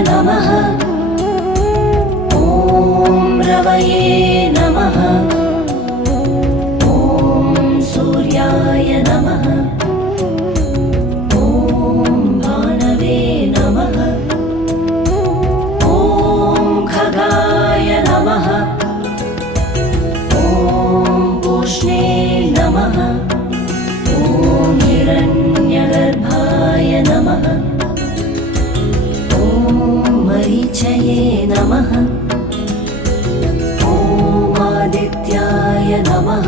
नमः। ॐ रवये नमः। ॐ सूर्याय नमः। ॐ भानवे नमः। ॐ खगाय नमः। ॐ पूष्णे नमः। ॐ हिरण्यगर्भाय नमः। ॐ मरीचये नमः। ॐ आदित्याय नमः।